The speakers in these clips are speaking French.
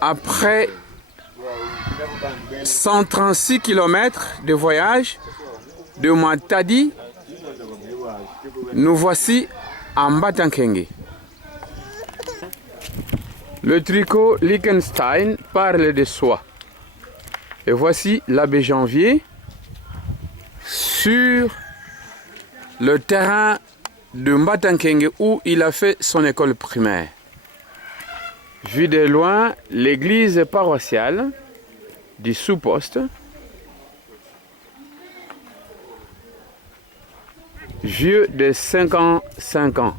Après 136 km de voyage de Matadi, nous voici à Mbatankengue. Le tricot Liechtenstein parle de soi. Et voici l'abbé Janvier sur le terrain de Mbatankengue où il a fait son école primaire. Vu de loin, l'église paroissiale du sous-poste. Vieux de 55 ans.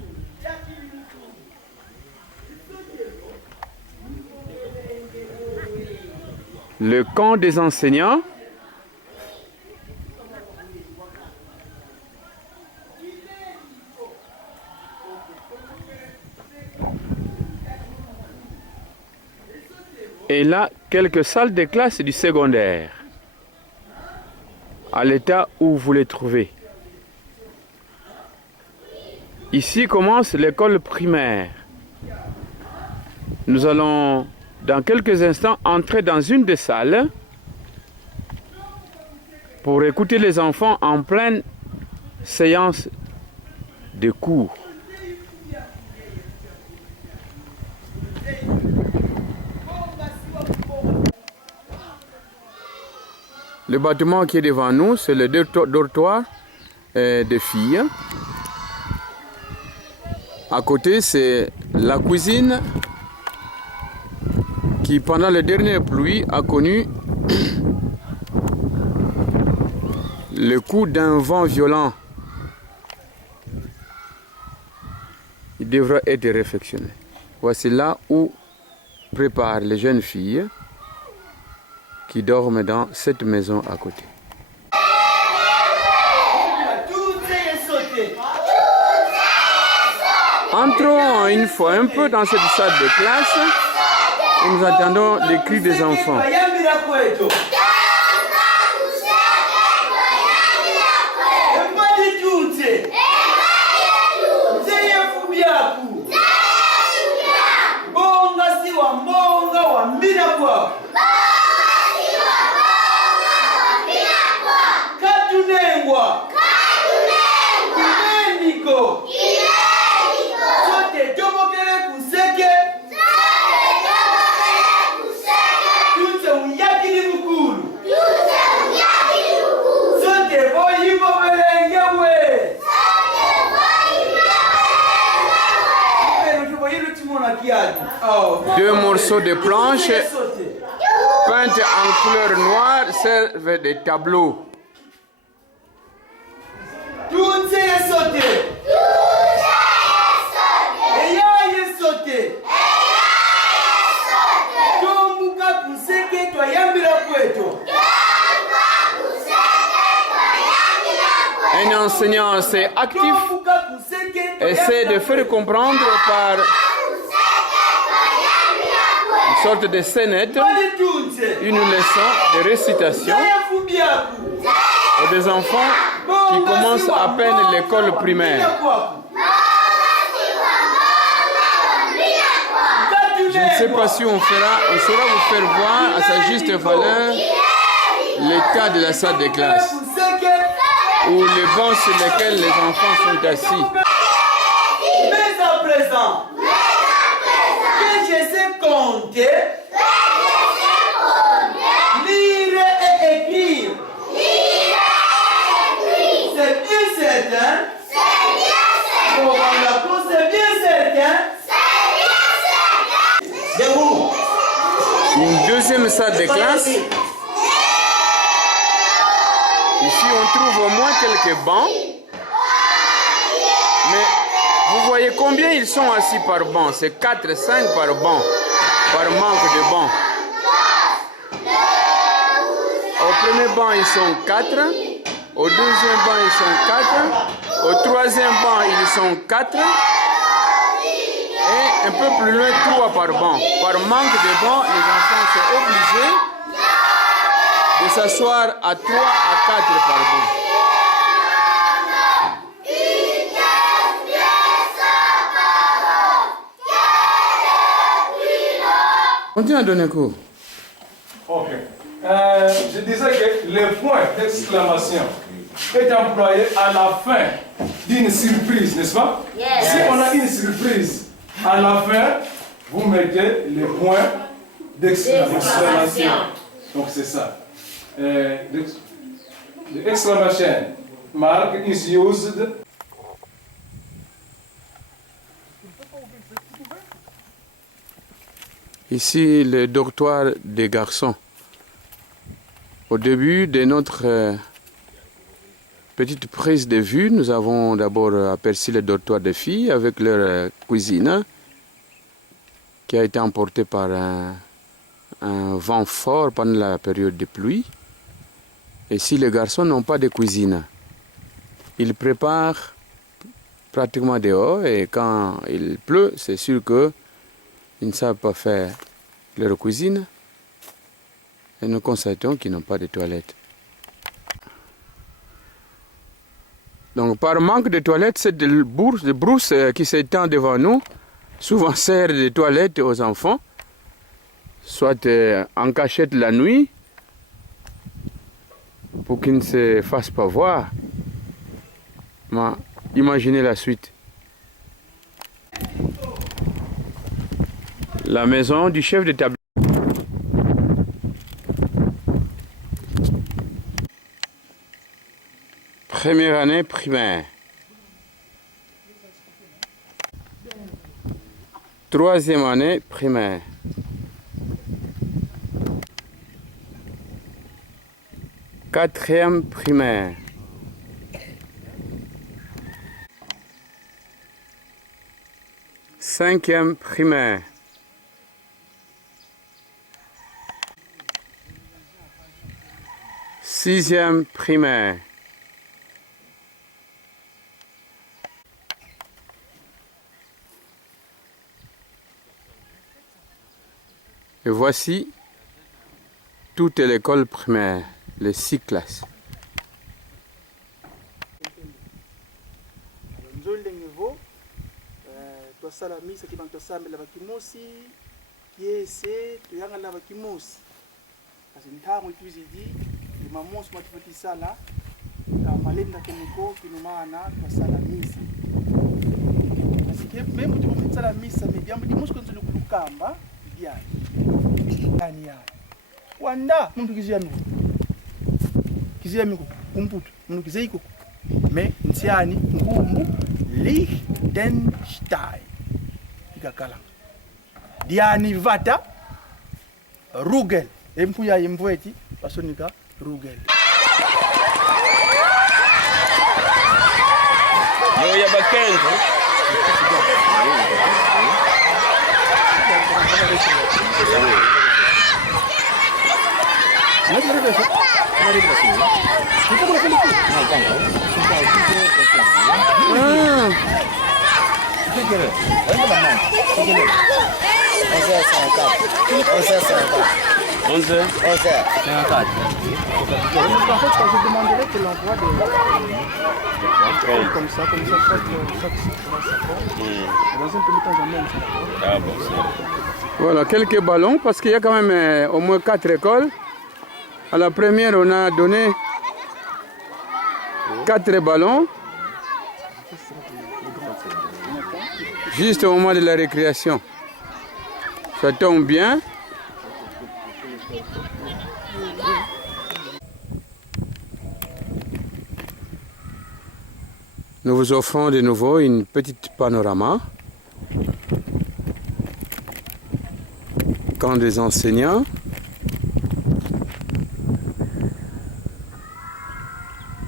Le camp des enseignants. Et là, quelques salles de classe du secondaire. À l'état où vous les trouvez. Ici commence l'école primaire. Nous allons dans quelques instants entrer dans une des salles pour écouter les enfants en pleine séance de cours. Le bâtiment qui est devant nous, c'est le dortoir des filles. À côté, c'est la cuisine qui, pendant les dernières pluies, a connu le coup d'un vent violent. Il devra être réfectionné. Voici là où préparent les jeunes filles qui dorment dans cette maison à côté. Entrons une fois un peu dans cette salle de classe et nous attendons les cris des enfants. Deux morceaux de planche peintes en couleur noire servent de tableaux. Un enseignant assez actif essaie de faire comprendre par une sorte de scénette, une leçon de récitation pour des enfants qui commencent à peine l'école primaire. Je ne sais pas si on saura vous faire voir à sa juste valeur l'état de la salle de classe ou les bancs sur lesquels les enfants sont assis. Mais à présent, que je sais compter, lire et écrire. C'est bien certain. Bon, c'est bien certain. Debout. Une deuxième salle de classe. Ici, on trouve au moins quelques bancs. Mais vous voyez combien ils sont assis par banc? C'est 4, 5 par banc, par manque de bancs. Au premier banc, ils sont 4. Au deuxième banc, ils sont 4. Au troisième banc, ils sont 4. Et un peu plus loin, 3 par banc. Par manque de bancs, les enfants sont obligés de s'asseoir à 3 à 4 par banc. Continue à donner cours. Ok. Je disais que le point d'exclamation est employé à la fin d'une surprise, n'est-ce pas? Yes. Si on a une surprise, à la fin, vous mettez le point d'exclamation. Donc c'est ça. The exclamation mark is used. Ici, le dortoir des garçons. Au début de notre petite prise de vue, nous avons d'abord aperçu le dortoir des filles avec leur cuisine qui a été emportée par un vent fort pendant la période de pluie. Et si les garçons n'ont pas de cuisine, ils préparent pratiquement dehors et quand il pleut, c'est sûr qu'ils ne savent pas faire leur cuisine et nous constatons qu'ils n'ont pas de toilettes. Donc par manque de toilettes, cette brousse qui s'étend devant nous souvent sert de toilettes aux enfants, soit en cachette la nuit pour qu'ils ne se fassent pas voir. Mais imaginez la suite. La maison du chef d'établissement. Première année primaire. Troisième année primaire. Quatrième primaire. Cinquième primaire. Sixième primaire. Et voici toute l'école primaire, les 6 classes. tosala misa ki bantu tosambela bakimosi yese toyangala bakimosi kasi ntango ituzidi imamosi matifotisala kamalenda keniko kinumana tosala misa kasi ke memo tukomitsala misa mebyambo dimosi konzolo kulukamba byani yani ya wanda muntu kiziyanu kiziyami kumputu muntu kizeyiko me ntiani ngumbu Liechtenstein ikakala diani vata Rugel empuya yemvweti basonika Rugel yo ya bakenzo Voilà, quelques ballons, parce qu'il y a quand même au moins 4 écoles. À la première, on a donné 4 ballons, juste au moment de la récréation. Ça tombe bien. Nous vous offrons de nouveau une petite panorama. Camp des enseignants.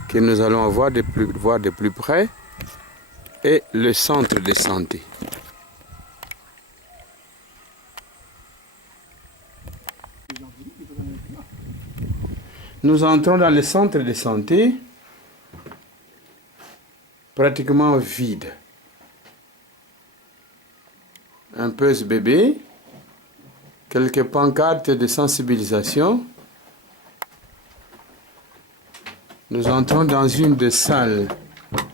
Que nous allons voir de plus près. Et le centre de santé. Nous entrons dans le centre de santé, pratiquement vide. Un pèse bébé, quelques pancartes de sensibilisation. Nous entrons dans une des salles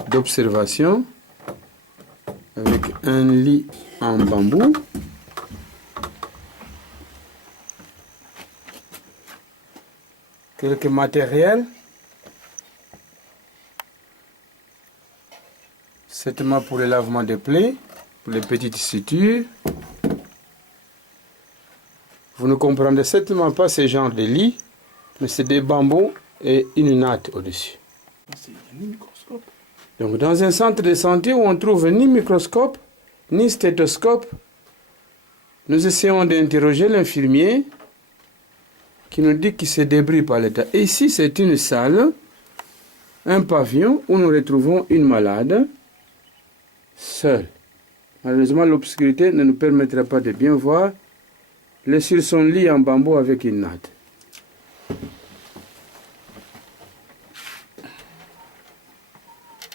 d'observation avec un lit en bambou. quelques matériels. Certainement pour le lavement des plaies, pour les petites sutures. Vous ne comprendrez certainement pas ce genre de lit, mais c'est des bambous et une natte au-dessus. C'est un microscope. Donc dans un centre de santé où on trouve ni microscope, ni stéthoscope, nous essayons d'interroger l'infirmier qui nous dit qu'il se débrouille par l'état. Et ici, c'est une salle, un pavillon où nous retrouvons une malade seule. Malheureusement, l'obscurité ne nous permettra pas de bien voir. Elle est sur son lit en bambou avec une natte.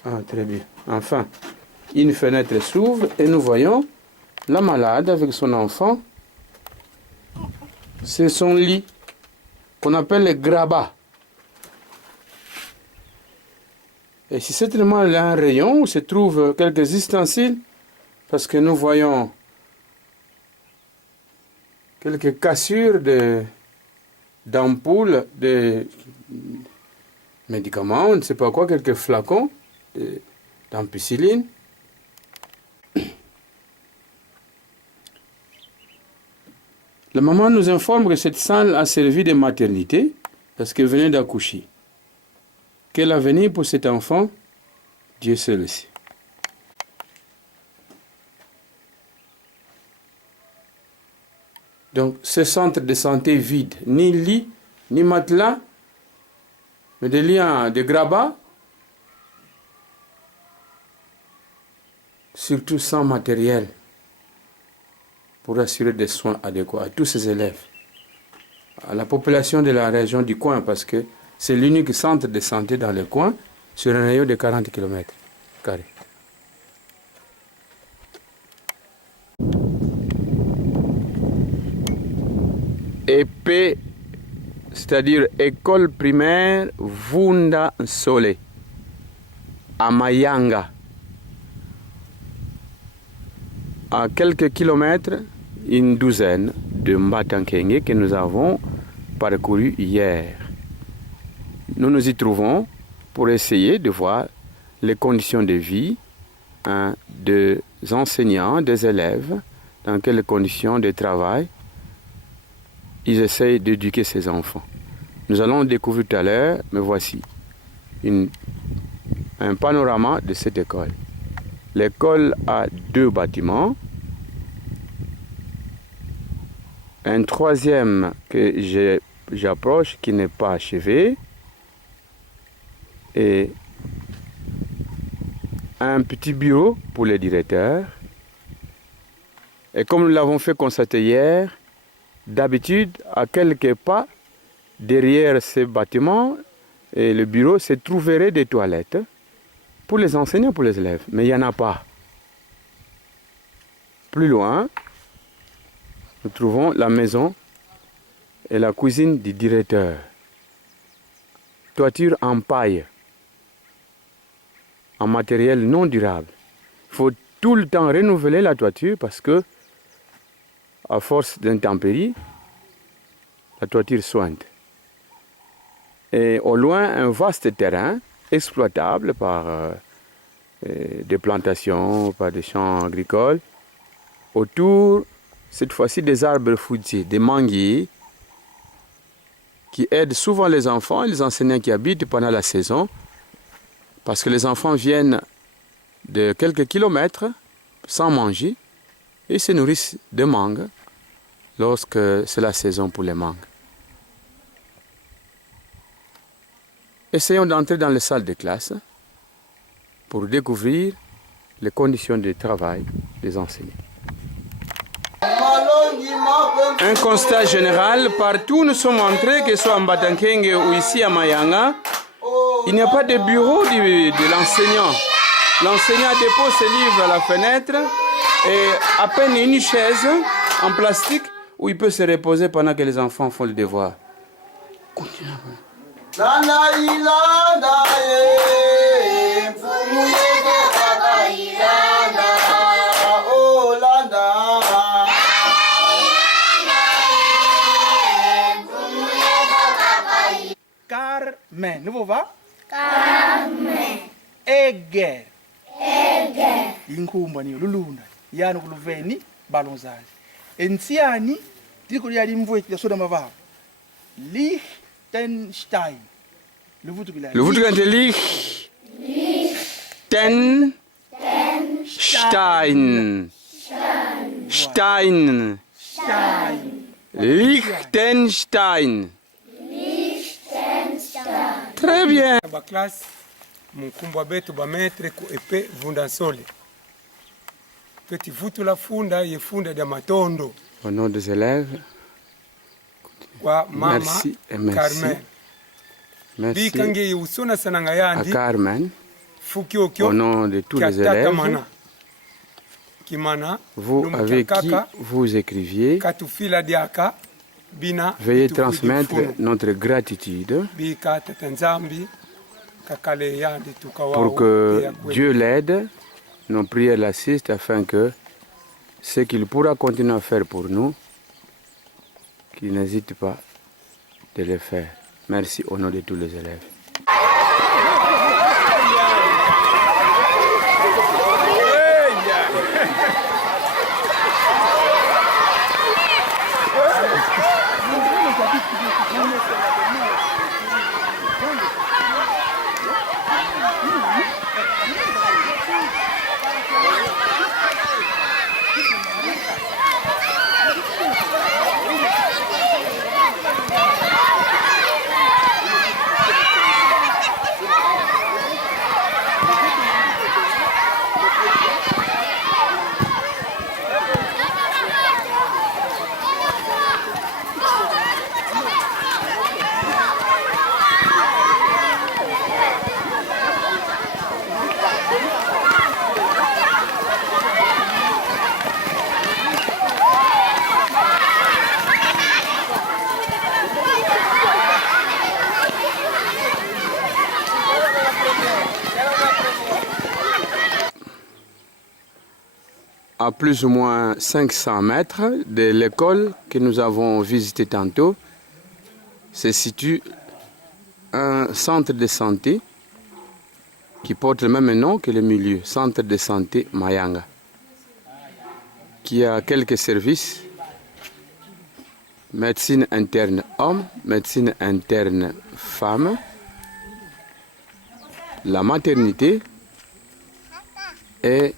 Ah, très bien. Enfin, une fenêtre s'ouvre et nous voyons la malade avec son enfant. C'est son lit qu'on appelle le grabat. Et c'est certainement là un rayon où se trouvent quelques ustensiles parce que nous voyons quelques cassures d'ampoules, de médicaments, on ne sait pas quoi, quelques flacons d'ampicilline. La maman nous informe que cette salle a servi de maternité parce qu'elle venait d'accoucher. Quel avenir pour cet enfant? Dieu seul le sait. Donc, ce centre de santé vide, ni lit, ni matelas, mais des liens de grabat, surtout sans matériel, pour assurer des soins adéquats à tous ces élèves, à la population de la région du coin, parce que c'est l'unique centre de santé dans le coin, sur un rayon de 40 km². EP, c'est-à-dire école primaire Vunda Nsole, à Mayanga, à quelques kilomètres, une douzaine de Mbatankengue que nous avons parcouru hier. Nous nous y trouvons pour essayer de voir les conditions de vie des enseignants, des élèves, dans quelles conditions de travail ils essayent d'éduquer ces enfants. Nous allons découvrir tout à l'heure, mais voici un panorama de cette école. L'école a 2 bâtiments. Un troisième que j'approche qui n'est pas achevé. Et un petit bureau pour les directeurs. Et comme nous l'avons fait constater hier, d'habitude, à quelques pas derrière ces bâtiments et le bureau se trouveraient des toilettes pour les enseignants, pour les élèves. Mais il n'y en a pas. Plus loin, nous trouvons la maison et la cuisine du directeur. Toiture en paille, en matériel non durable. Il faut tout le temps renouveler la toiture parce que, à force d'intempéries, la toiture sointe. Et au loin, un vaste terrain exploitable par des plantations, par des champs agricoles. Autour, cette fois-ci, des arbres fruitiers, des manguiers, qui aident souvent les enfants et les enseignants qui habitent pendant la saison, parce que les enfants viennent de quelques kilomètres sans manger et se nourrissent de mangues lorsque c'est la saison pour les mangues. Essayons d'entrer dans les salles de classe pour découvrir les conditions de travail des enseignants. Un constat général, partout nous sommes montrés, que ce soit en Mbatankengue ou ici à Mayanga, il n'y a pas de bureau de l'enseignant. L'enseignant dépose ses livres à la fenêtre et à peine une chaise en plastique où il peut se reposer pendant que les enfants font le devoir. Continue. Carmen. Nouveau va? Carmen. Eger. Eger. Inkumba niyo lulunda. Yani kuluveni balonzazi. Ensiani tiko ya limvwe ya soda mavao. Liechtenstein. Le vutu kante Liechtenstein. Stein. Liechtenstein. Très bien. Ba classe mkumbwa betu ba maître ku epe vundansole. Petit vutu la funda ye funda da matondo. Au nom des élèves, Kwa mama merci et merci. Carmen. Merci Bikange usona sananga à yandi. Carmen. Fukio Au nom de tous les élèves, Kimana. vous avec qui vous écriviez, Katufila diaka. Bina. veuillez transmettre notre gratitude Bika tatanzambi. Kakale yandi tukawa. pour que Dieu l'aide, nos prières l'assistent afin que ce qu'il pourra continuer à faire pour nous, qu'il n'hésite pas de le faire. Merci au nom de tous les élèves. À plus ou moins 500 mètres de l'école que nous avons visitée tantôt, se situe un centre de santé qui porte le même nom que le milieu, centre de santé Mayanga, qui a quelques services: médecine interne homme, médecine interne femme, la maternité et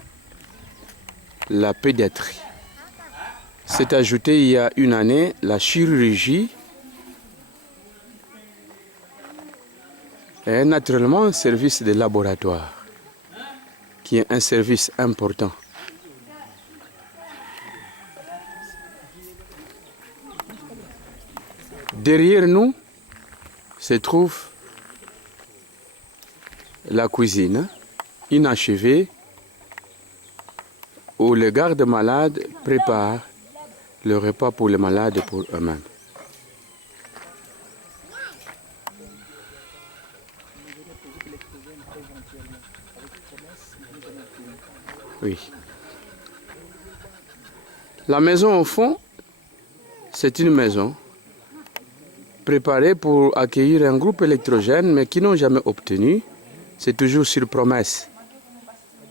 la pédiatrie. C'est ajouté il y a une année la chirurgie et naturellement un service de laboratoire qui est un service important. Derrière nous se trouve la cuisine inachevée où les gardes-malades préparent le repas pour les malades et pour eux-mêmes. Oui. La maison au fond, c'est une maison préparée pour accueillir un groupe électrogène, mais qui n'ont jamais obtenu. C'est toujours sur promesse.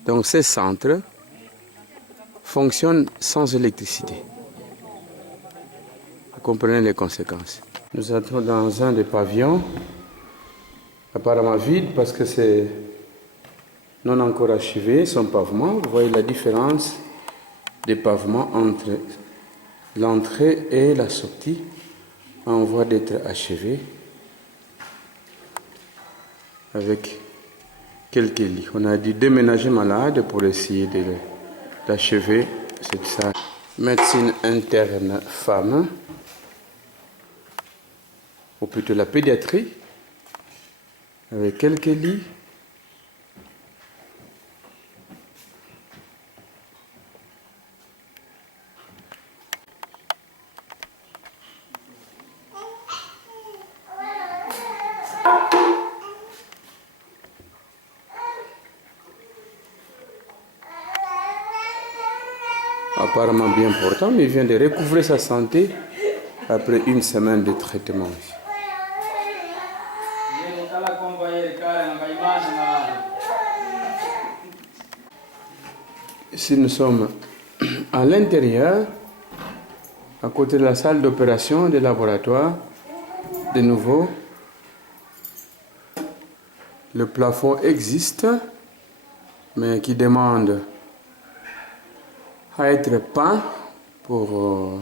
Donc ces centres fonctionnent sans électricité. Vous comprenez les conséquences. Nous entrons dans un des pavillons, apparemment vide parce que c'est non encore achevé, son pavement. Vous voyez la différence des pavements entre l'entrée et la sortie, en voie d'être achevé, avec quelques lits. On a dû déménager malade pour essayer d'achever cette salle. Médecine interne femme, ou plutôt la pédiatrie, avec quelques lits. Apparemment bien portant, mais il vient de recouvrer sa santé après une semaine de traitement. Ici, nous sommes à l'intérieur, à côté de la salle d'opération des laboratoires. De nouveau, le plafond existe, mais qui demande à être peint pour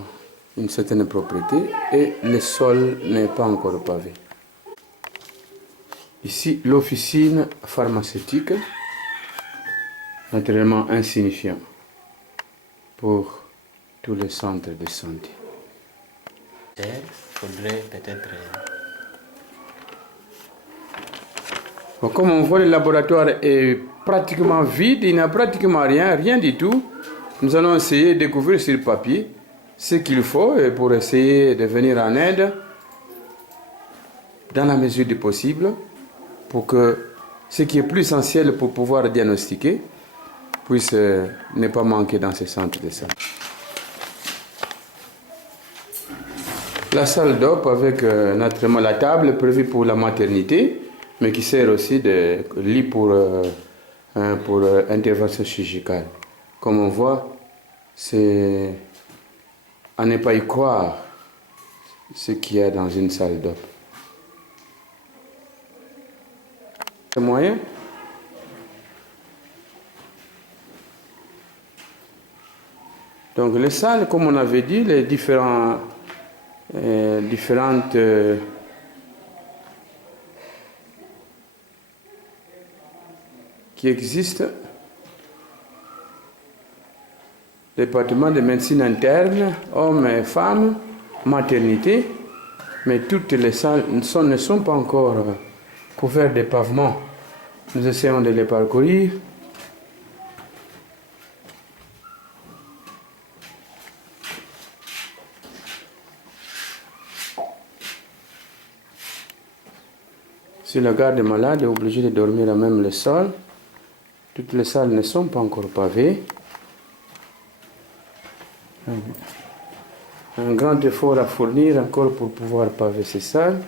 une certaine propriété et le sol n'est pas encore pavé. Ici, l'officine pharmaceutique, naturellement insignifiant pour tous les centres de santé. Il faudrait peut-être... Bon, comme on voit, le laboratoire est pratiquement vide, il n'y a pratiquement rien du tout. Nous allons essayer de découvrir sur papier ce qu'il faut pour essayer de venir en aide dans la mesure du possible pour que ce qui est plus essentiel pour pouvoir diagnostiquer puisse ne pas manquer dans ces centres de santé. La salle d'op avec naturellement la table prévue pour la maternité, mais qui sert aussi de lit pour intervention chirurgicale. Comme on voit, c'est à ne pas y croire ce qu'il y a dans une salle d'op. C'est moyen. Donc les salles, comme on avait dit, les différentes qui existent, département de médecine interne, hommes et femmes, maternité, mais toutes les salles ne sont pas encore couvertes de pavements. Nous essayons de les parcourir. Si la garde malade est obligée de dormir à même le sol, toutes les salles ne sont pas encore pavées. Un grand effort à fournir encore pour pouvoir paver ces salles.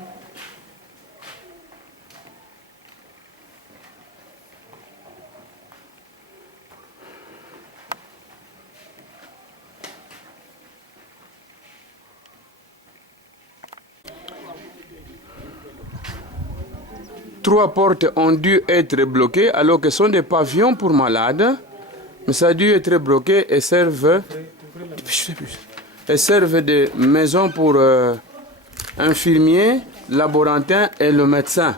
Trois portes ont dû être bloquées alors que ce sont des pavillons pour malades, mais ça a dû être bloqué et servent de maison pour infirmiers, laborantins et le médecin.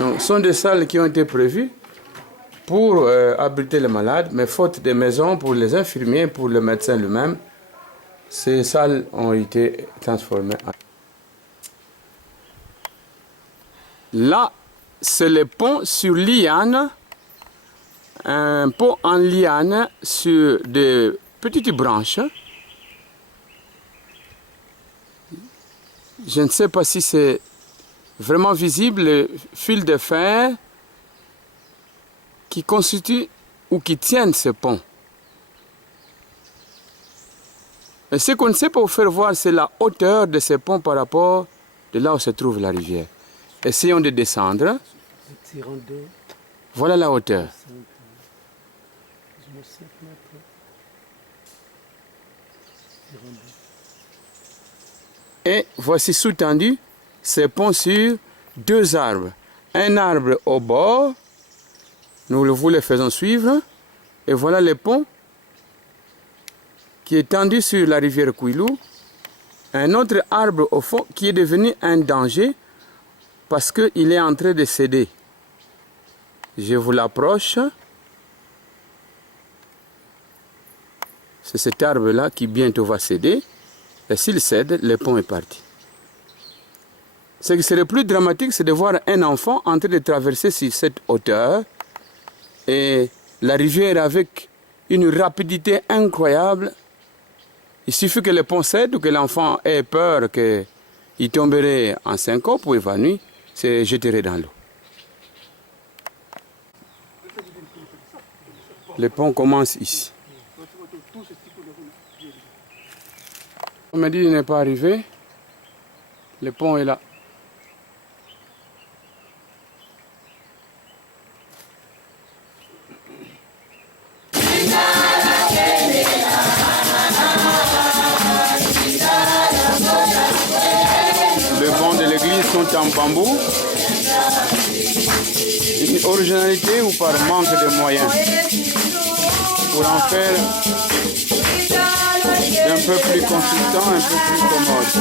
Donc, ce sont des salles qui ont été prévues pour abriter les malades, mais faute de maisons pour les infirmiers, pour le médecin lui-même, ces salles ont été transformées en... Là, c'est le pont sur liane, un pont en liane sur des petites branches. Je ne sais pas si c'est vraiment visible, le fil de fer qui constitue ou qui tiennent ce pont. Et ce qu'on ne sait pas vous faire voir, c'est la hauteur de ce pont par rapport de là où se trouve la rivière. Essayons de descendre. Voilà la hauteur. Et voici sous-tendu ce pont sur deux arbres. Un arbre au bord, nous vous le faisons suivre. Et voilà le pont qui est tendu sur la rivière Kouilou. Un autre arbre au fond qui est devenu un danger parce qu'il est en train de céder. Je vous l'approche. C'est cet arbre-là qui bientôt va céder. Et s'il cède, le pont est parti. Ce qui serait plus dramatique, c'est de voir un enfant en train de traverser sur cette hauteur. Et la rivière avec une rapidité incroyable. Il suffit que le pont cède ou que l'enfant ait peur qu'il tomberait en syncope ou évanoui, se jetterait dans l'eau. Le pont commence ici. On me dit qu'il n'est pas arrivé. Le pont est là. montent en bambou. Une originalité ou par manque de moyens pour en faire un peu plus consistant, un peu plus commode.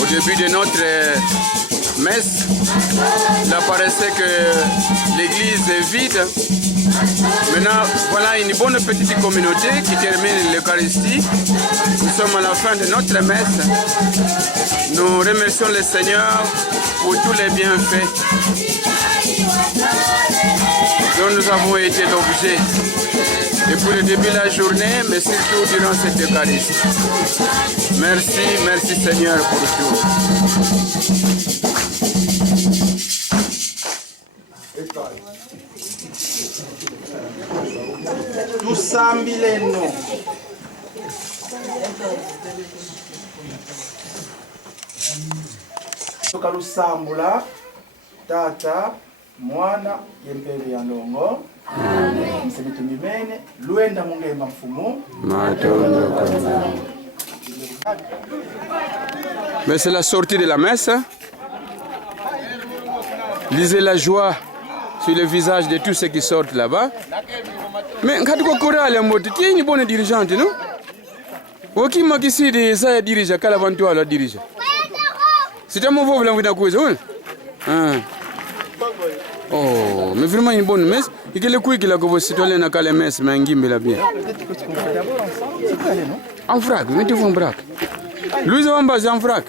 Au début de notre messe, il apparaissait que l'église est vide. Maintenant, voilà une bonne petite communauté qui termine l'Eucharistie. Nous sommes à la fin de notre messe. Nous remercions le Seigneur pour tous les bienfaits dont nous avons été l'objet. Depuis le début de la journée, mais surtout durant cette Eucharistie. Merci, merci Seigneur pour tout. Tusambileno. Tukalusambula tata mwana yempele ya ndongo. Msemitumimene luenda mungema mfumu. Mais c'est la sortie de la messe. Lisez la joie sur le visage de tous ceux qui sortent là-bas. Mais quand tu chorale à mode, tu es une bonne dirigeante, non? Qui m'a dit que ça dirige, qu'à l'avant toi la dirige. C'est un mauvais blanc qui a causé, oui? Oh, mais vraiment une bonne messe. Et que le coup qu'il a que vous citoyens n'a qu'à la messe, mais un gimbe là bien. En vrac, mettez-vous en vrac. Louise va en base en vrac.